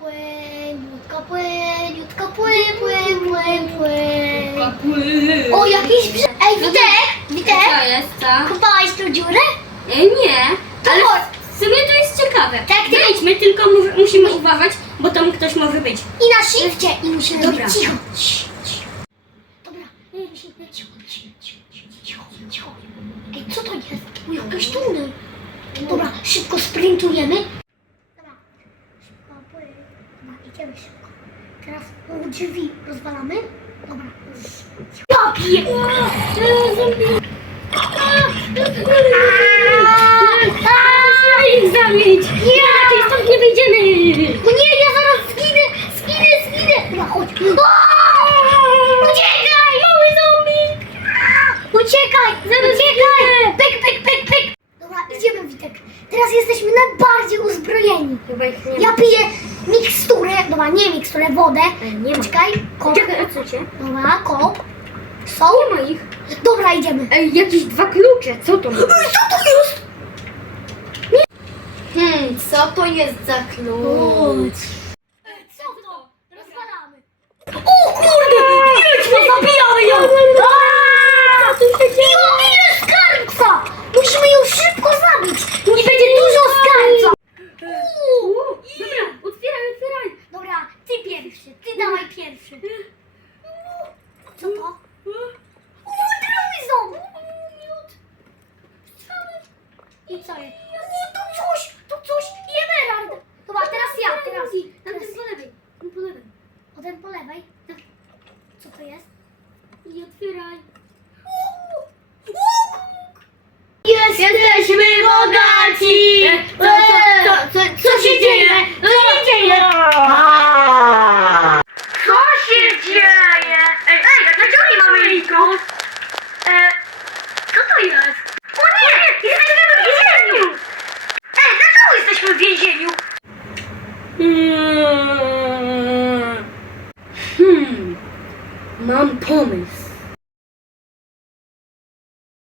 płyniutko, płyniutko, płyn, płyn, płyn, płyn. Kapły. O, jakiś brzeg. Ej, Witek, Witek, Co jest to? kopałeś tą dziurę? E, nie, To ale chodź. w sumie to jest ciekawe. Tak, ty- Wejdźmy, tylko mu- musimy uważać, bo tam ktoś może być. I na shifcie. I musimy Dobra. być cicho. Cicho. Dobra, musimy być cicho, cicho, cicho, cicho, cicho. Ej, co to jest? O, jakaś tunel. Dobra, szybko sprintujemy. Dobra, szybko, płyń. Dobra, idziemy szybko. Teraz o, drzwi rozwalamy. Dobra. Ja piję. Musimy ich zabić! Nie, raczej stąd nie wyjdziemy! O nie, ja zaraz zginę, zginę, zginę. Dobra, chodź. O! Uciekaj, mały zombie. Uciekaj, uciekaj. Pyk, pyk, pyk, pyk. Dobra, idziemy Witek. Teraz jesteśmy najbardziej uzbrojeni. Chyba ich nie Ja piję nie miksturę, wodę. nie ma. Poczekaj, kop. Czekaj, co cię? Dobra, kop. Są? Nie ma ich. Dobra, idziemy. Ej, jakieś dwa klucze, co to? Co to jest? Hmm, co to jest za klucz? Co to? Rozwalamy. O kurde! Jedźmy, zabijamy ją! Aaaa! Jo, ile skarbca! Musimy ją szybko zabić! Nie będzie dużo skarbca! Uuu. Dobra, otwieraj, otwieraj! Dobra, ty pierwszy, ty dawaj pierwszy. Co to? O, drugi ząb! I co jest? O, to coś, to coś, i emerald! Dobra, teraz ja, teraz. Teraz ten po lewej, tam po lewej. Potem po lewej. Co to jest? I otwieraj. Jesteśmy bogaci! Co, co, co, co, co się dzieje? Co się dzieje? Co się dzieje? Ej, ej, dlaczego lików? E, co to jest? O nie, jesteśmy w więzieniu! Ej, dlaczego jesteśmy w więzieniu? Hmm. Hmm. Mam pomysł.